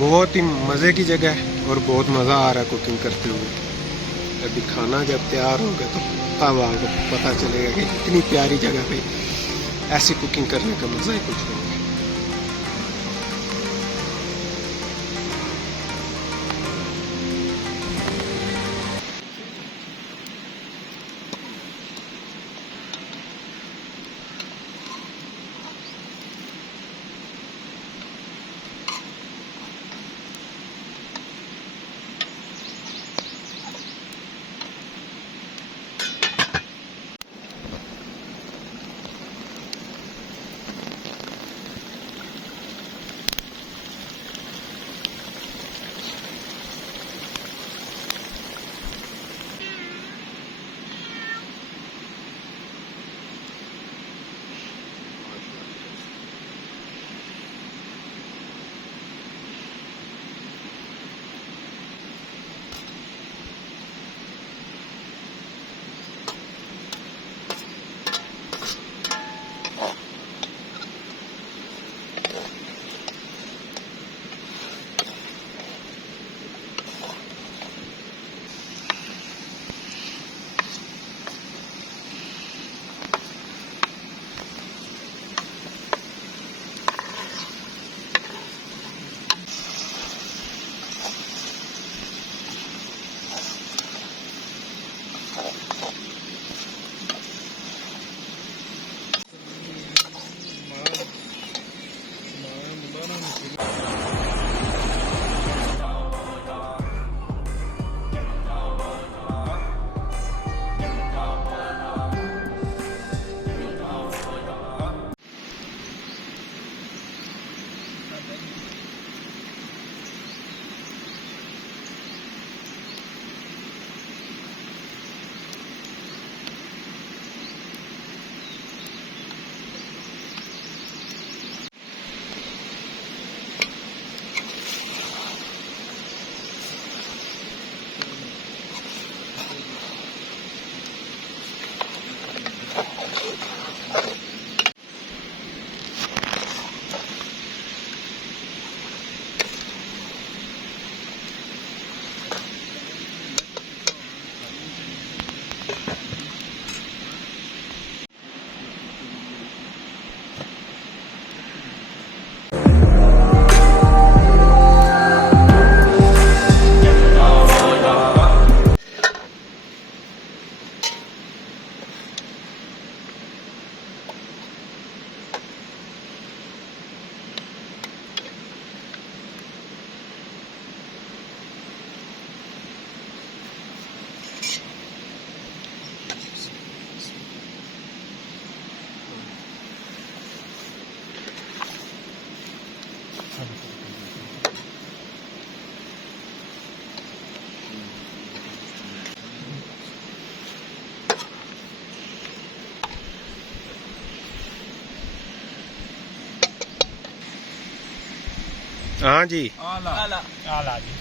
बहुत ही मज़े की जगह है और बहुत मज़ा आ रहा है कुकिंग करते हुए। अभी खाना जब तैयार होगा तो तब आपको पता चलेगा कि इतनी प्यारी जगह पे ऐसी कुकिंग करने का मज़ा ही कुछ नहीं। हाँ जी। आला जी।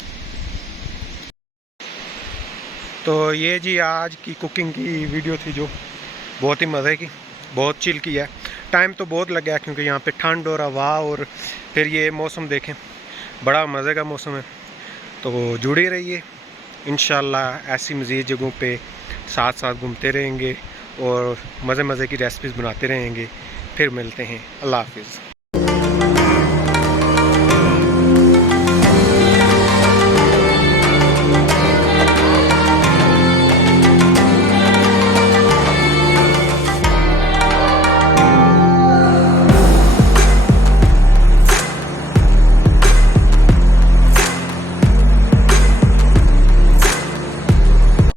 तो ये जी आज की कुकिंग की वीडियो थी जो बहुत ही मज़े की, बहुत चिल की है। टाइम तो बहुत लग गया क्योंकि यहाँ पे ठंड और हवा और फिर ये मौसम देखें, बड़ा मज़े का मौसम है। तो जुड़े रहिए, इंशाल्लाह ऐसी मज़ीद जगहों पे साथ साथ घूमते रहेंगे और मज़े मज़े की रेसिपीज़ बनाते रहेंगे। फिर मिलते हैं, अल्लाह हाफिज़।